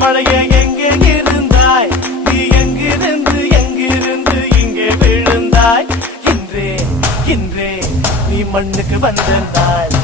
மழையே எங்கே இருந்தாய் நீ எங்கிருந்து இங்கே விழுந்தாய் இன்றே நீ மண்ணுக்கு வந்திருந்தாய்